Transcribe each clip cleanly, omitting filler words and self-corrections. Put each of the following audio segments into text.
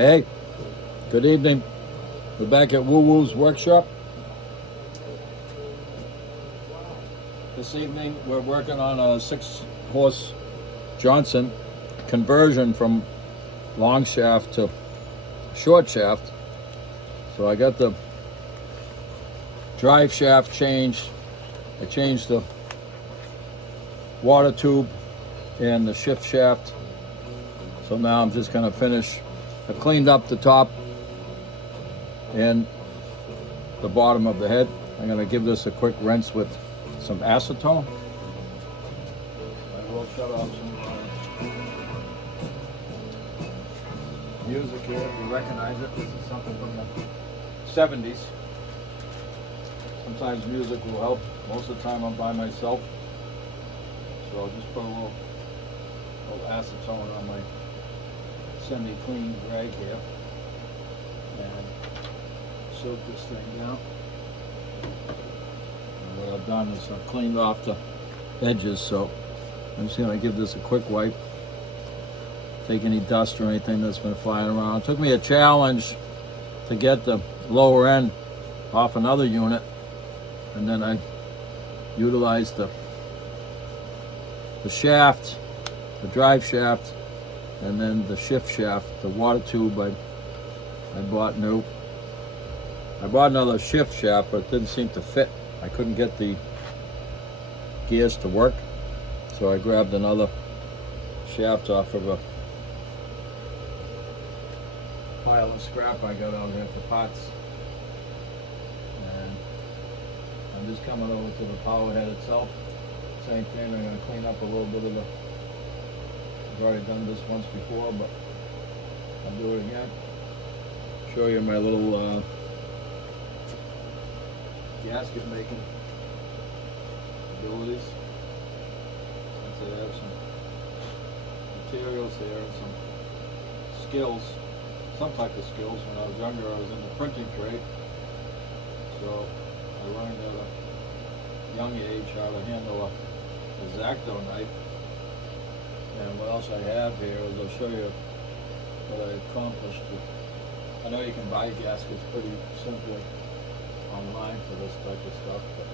Hey, good evening. We're back at Woo Woo's workshop. This evening we're working on a 6-horse Johnson conversion from long shaft to short shaft. So I got the drive shaft changed. I changed the water tube and the shift shaft. So now I'm just going to finish. I cleaned up the top and the bottom of the head. I'm going to give this a quick rinse with some acetone. I will shut off some music here if you recognize it. This is something from the 70s. Sometimes music will help. Most of the time I'm by myself. So I'll just put a little acetone on my semi-clean rag here and soak this thing down. And what I've done is I've cleaned off the edges, so I'm just going to give this a quick wipe. Take any dust or anything that's been flying around. It took me a challenge to get the lower end off another unit, and then I utilized the shaft, the drive shaft, and then the shift shaft. The water tube I bought new. I bought another shift shaft, but it didn't seem to fit. I couldn't get the gears to work, so I grabbed another shaft off of a pile of scrap I got out here for parts. And I'm just coming over to the power head itself. Same thing, I'm going to clean up a little bit of the, I've already done this once before, but I'll do it again. Show you my little gasket making abilities. Since I have some materials here and some skills, some type of skills. When I was younger, I was in the printing trade, so I learned at a young age how to handle a X-Acto knife. And what else I have here is I'll show you what I accomplished. I know you can buy gaskets pretty simply online for this type of stuff, but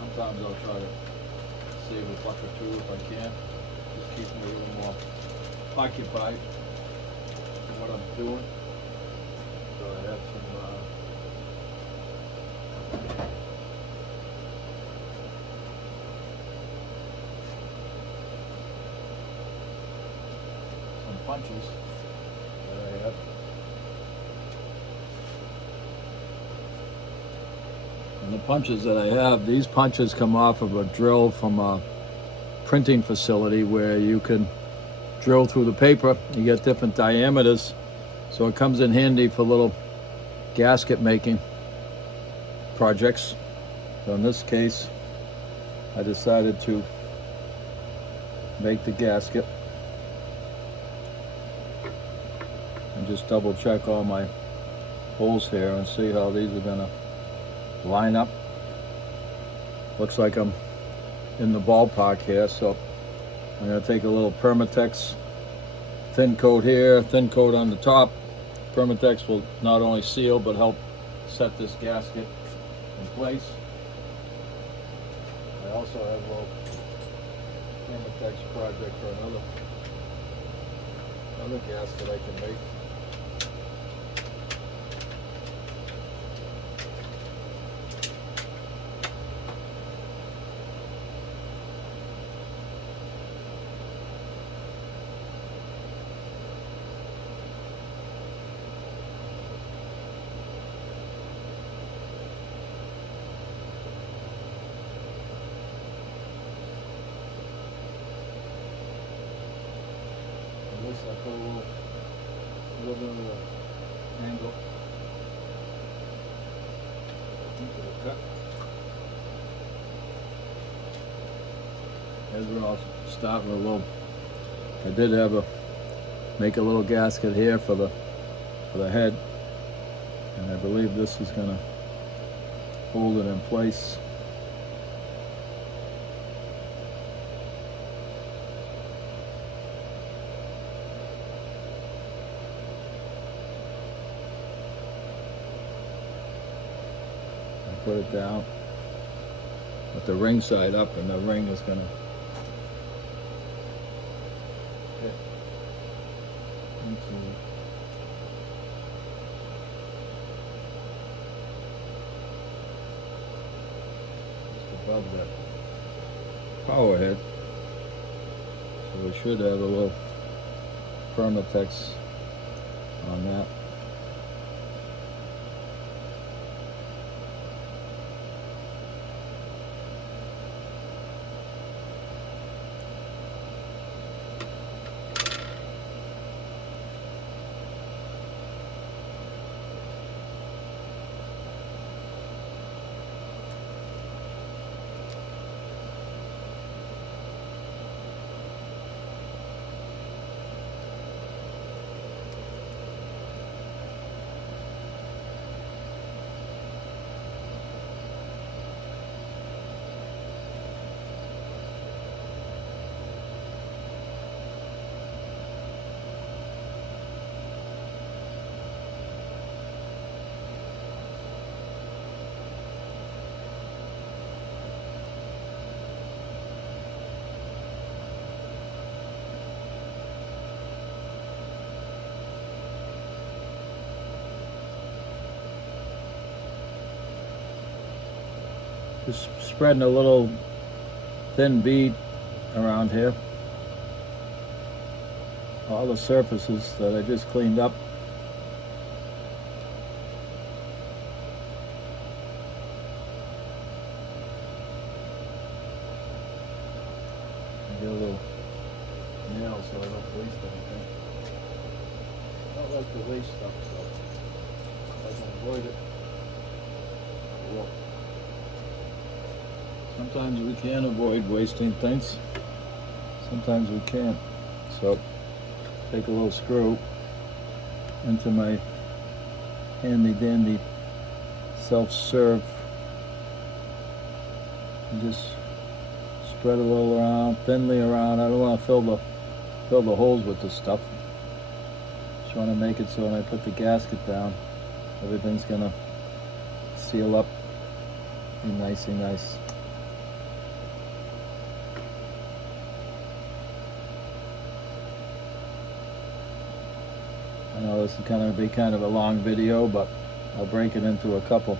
sometimes I'll try to save a buck or two if I can. Just keep me a little more occupied in what I'm doing. So I have some punches that I have. And the punches that I have, these punches come off of a drill from a printing facility where you can drill through the paper. You get different diameters, so it comes in handy for little gasket making projects. So in this case, I decided to make the gasket and just double check all my holes here and see how these are gonna line up. Looks like I'm in the ballpark here, so I'm going to take a little Permatex thin coat here, thin coat on the top. Permatex will not only seal but help set this gasket in place. I also have a little Permatex project for another gasket I can make. I put a little bit of the angle into the cut. As we're all starting a little, I did have make a little gasket here for the head, and I believe this is going to hold it in place. put it down with the ring side up, and the ring is going to hit into just above that power head. So we should have a little Permatex on that. Just spreading a little thin bead around here. All the surfaces that I just cleaned up. Get a little nail so I don't waste anything. I don't like to waste stuff, so I can avoid it. Well, sometimes we can avoid wasting things. Sometimes we can't. So take a little screw into my handy dandy self-serve and just spread a little around, thinly around. I don't want to fill the holes with this stuff. Just want to make it so when I put the gasket down, everything's gonna seal up, be nicey nice. I know this is going to be kind of a long video, but I'll break it into a couple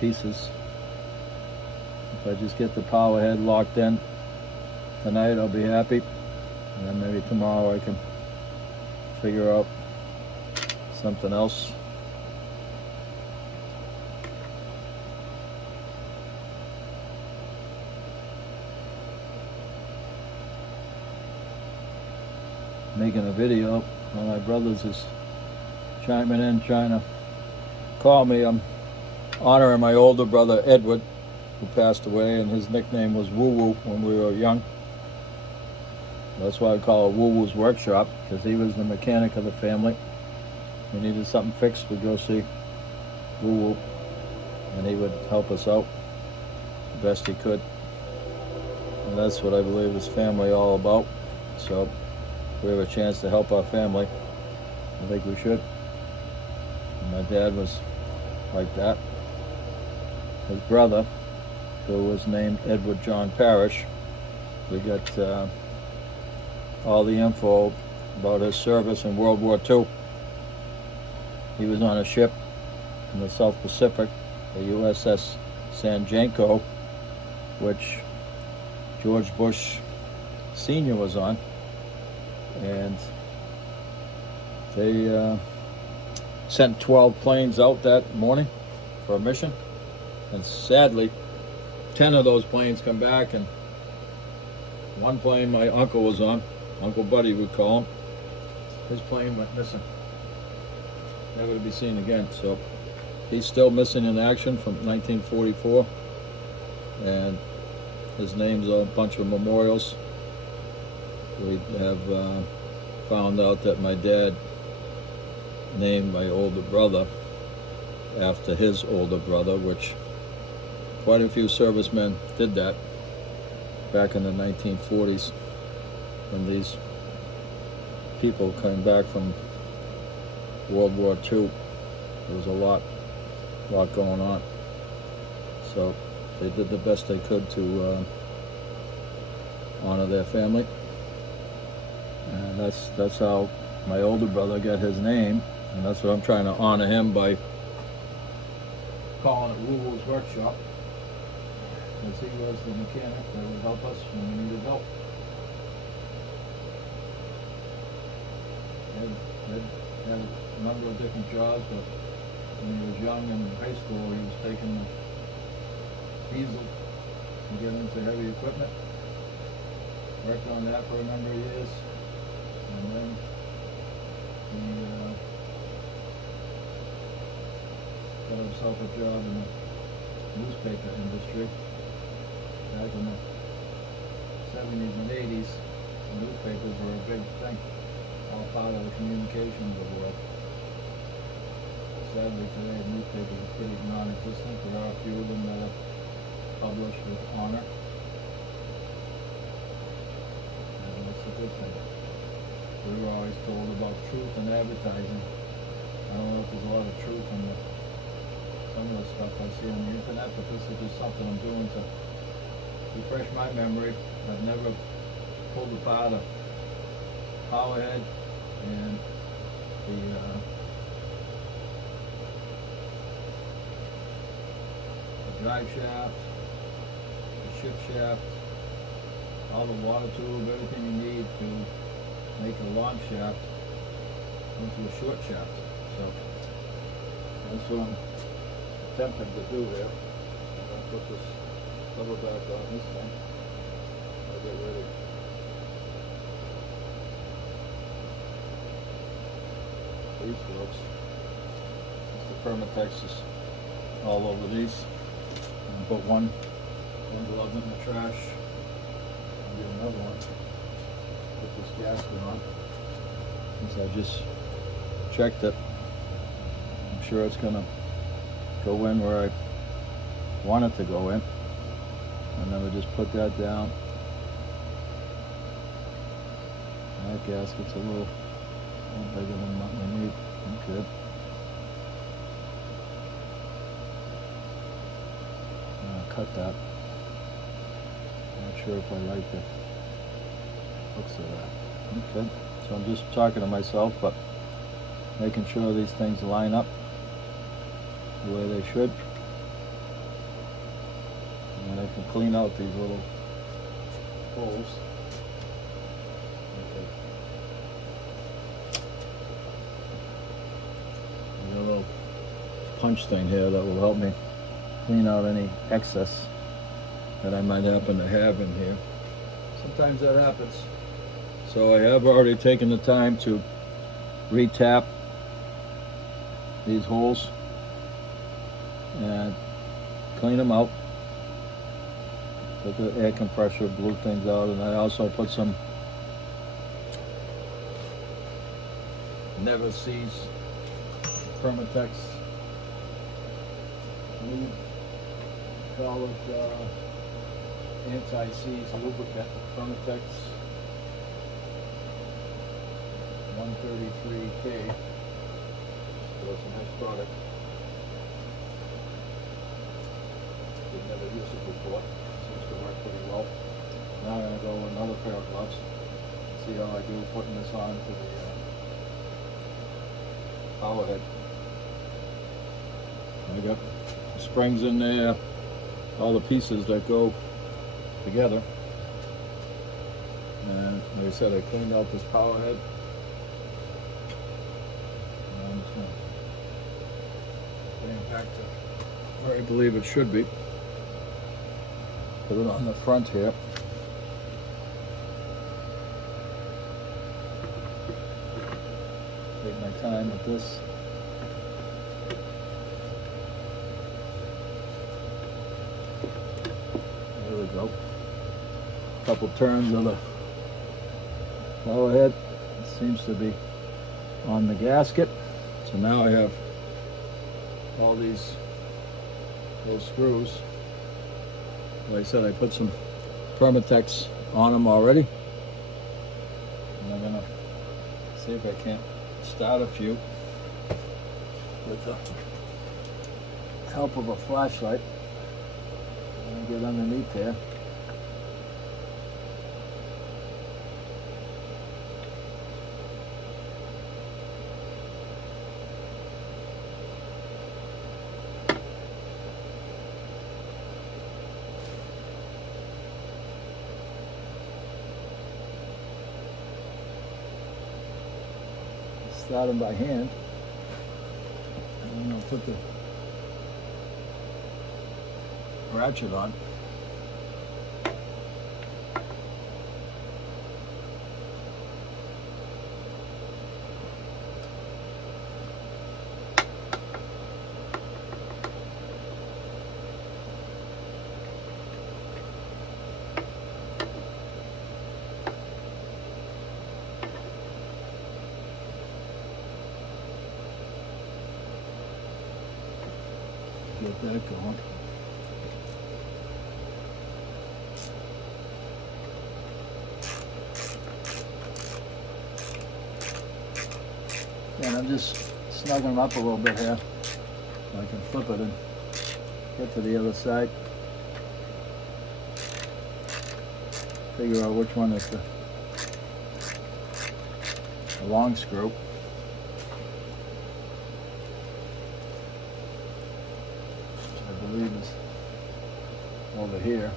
pieces. If I just get the power head locked in tonight, I'll be happy. And then maybe tomorrow I can figure out something else. Making a video. One of my brothers is chiming in, trying to call me. I'm honoring my older brother Edward, who passed away, and his nickname was Woo Woo when we were young. That's why I call it Woo Woo's Workshop, because he was the mechanic of the family. We needed something fixed, we'd go see Woo Woo, and he would help us out the best he could. And that's what I believe this family all about. So if we have a chance to help our family, I think we should. And my dad was like that. His brother, who was named Edward John Parrish, we got all the info about his service in World War II. He was on a ship in the South Pacific, the USS San Janko, which George Bush Sr. was on. And they sent 12 planes out that morning for a mission, and sadly 10 of those planes come back, and one plane my uncle was on, Uncle Buddy we call him, his plane went missing, never to be seen again. So he's still missing in action from 1944, and his name's on a bunch of memorials. We have found out that my dad named my older brother after his older brother, which quite a few servicemen did that back in the 1940s when these people came back from World War II. There was a lot going on. So they did the best they could to honor their family, and that's how my older brother got his name, and that's what I'm trying to honor him by calling it Woo Woo's Workshop, because he was the mechanic that would help us when we needed help. Had a number of different jobs, but when he was young in high school, he was taking the diesel to get into heavy equipment. Worked on that for a number of years, and then he got himself a job in the newspaper industry. Back in the 70s and 80s, the newspapers were a big thing, all part of the communications of the world. Sadly today, newspapers are pretty non-existent. There are a few of them that are published with honor, and that's a good thing. We were always told about truth in advertising. I don't know if there's a lot of truth in some of the stuff I see on the internet, but this is just something I'm doing to refresh my memory. I've never pulled apart a power head and the drive shaft, the shift shaft, all the water tube, everything you need to make a long shaft into a short shaft. So that's what I'm attempting to do here. I'm going to put this cover back on this thing. I'll get ready. These gloves. The Permatex is all over these. And put one glove in the trash. I'll get another one. Put this gasket on. Since I just checked it, I'm sure it's gonna go in where I want it to go in. And then we just put that down. That gasket's a little bigger than what we need. Okay. I'll cut that. I'm not sure if I like the looks of that. Okay. So I'm just talking to myself, but making sure these things line up the way they should. And I can clean out these little holes. Okay. There's a little punch thing here that will help me clean out any excess that I might happen to have in here. Sometimes that happens. So I have already taken the time to re-tap these holes and clean them out. Put the air compressor, blew things out, and I also put some Never Cease Permatex lube, call it anti-seize lubricant, Permatex 133K. So it's a nice product. We've never used it before. Seems to work pretty well. Now I'm going to go with another pair of gloves. See how I do putting this on to the power head. I got springs in there, all the pieces that go together. And like I said, I cleaned out this power head. And I'm just going to bring it back to where I believe it should be. Put it on the front here. Take my time with this. There we go. Couple turns of the power head. It seems to be on the gasket. So now I have all those screws. Like I said, I put some Permatex on them already. And I'm gonna see if I can't start a few with the help of a flashlight. get underneath there. Start them by hand, and then I'll put the ratchet on. Get that going. And I'm just snugging them up a little bit here so I can flip it and get to the other side. Figure out which one is the long screw. I believe is over here.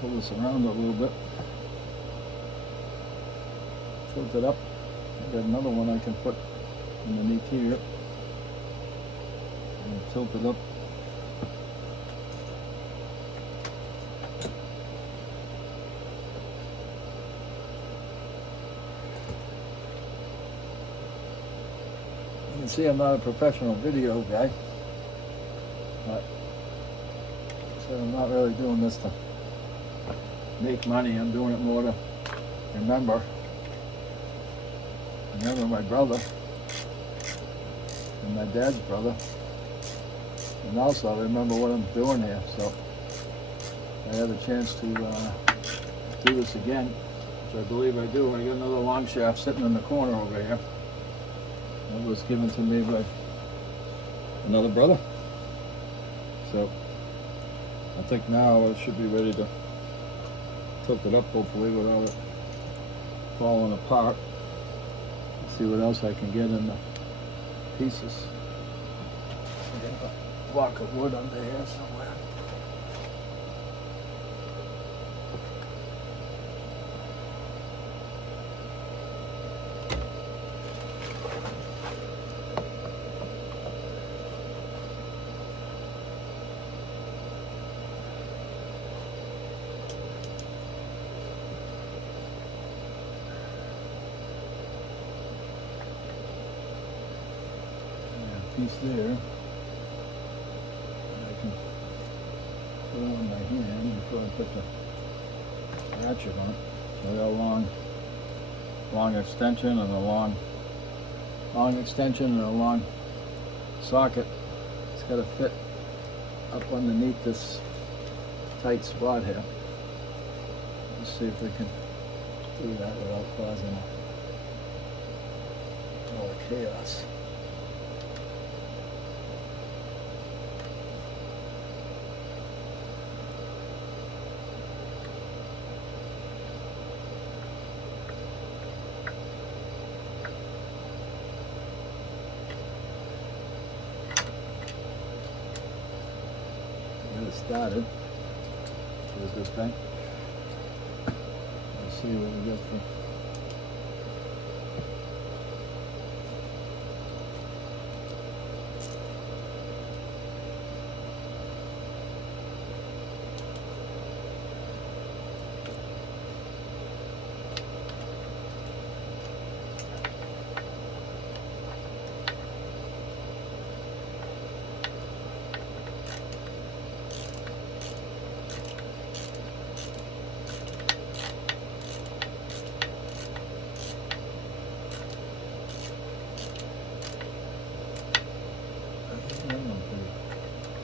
Pull this around a little bit. Tilt it up. I've got another one I can put underneath here. And tilt it up. You can see I'm not a professional video guy, but so I'm not really doing this to make money. I'm doing it more to remember my brother and my dad's brother, and also remember what I'm doing here. So I had a chance to do this again, which I believe I do. I got another long shaft sitting in the corner over here. It was given to me by another brother. So I think now I should be ready to tilt it up, hopefully, without it falling apart. Let's see what else I can get in the pieces. So I got a block of wood under here somewhere. Piece there, and I can put it on my hand before I put the ratchet on it. So I got a long extension and a long long extension and a long socket. It's got to fit up underneath this tight spot here. Let's see if we can do that without causing all the chaos. Get it started with this thing. Let's see what we get for.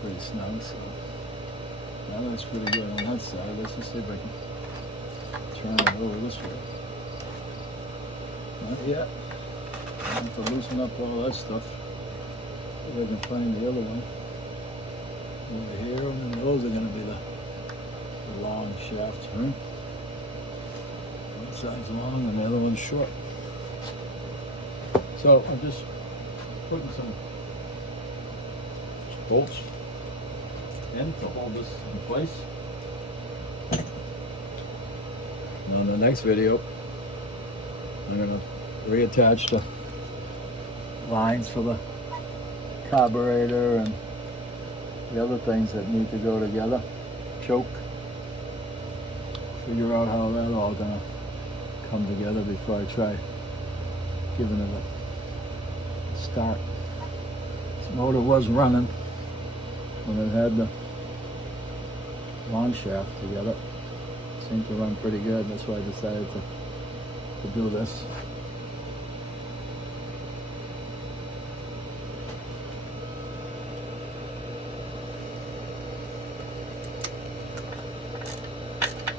Pretty snug, so that looks pretty good on that side. Let's just see if I can turn it over this way. Not yet. I have to loosen up all that stuff. See if I can find the other one over here, and then those are going to be the long shafts, right? One side's long and the other one's short. So I'm just putting some bolts in to hold this in place. And on the next video, I'm going to reattach the lines for the carburetor and the other things that need to go together. Choke. Figure out how that all going to come together before I try giving it a start. This motor was running when it had the lawn shaft together. It seemed to run pretty good. That's why I decided to do this.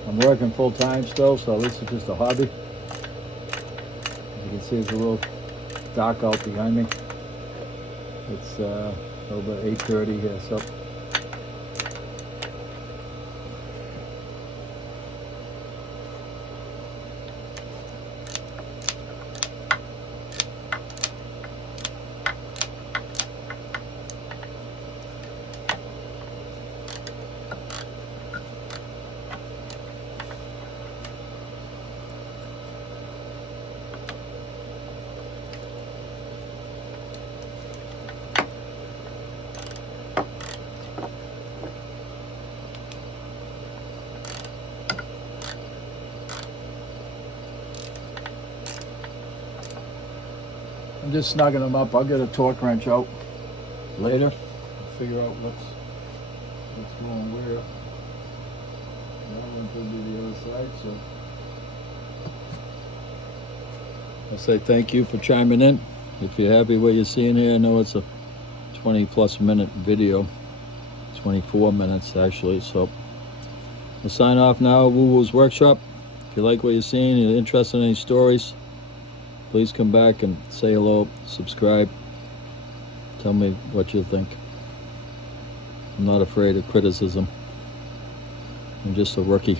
I'm working full time still, so this is just a hobby. As you can see, it's a little dark out behind me. It's over 8:30 here, so I'm just snugging them up. I'll get a torque wrench out later. Figure out what's going where. That one could be the other side. So I say thank you for chiming in. If you're happy what you're seeing here, I know it's a 20+ minute video, 24 minutes actually. So I'll sign off now. Woo Woo's Workshop. If you like what you're seeing, you're interested in any stories, please come back and say hello, subscribe, tell me what you think. I'm not afraid of criticism. I'm just a rookie.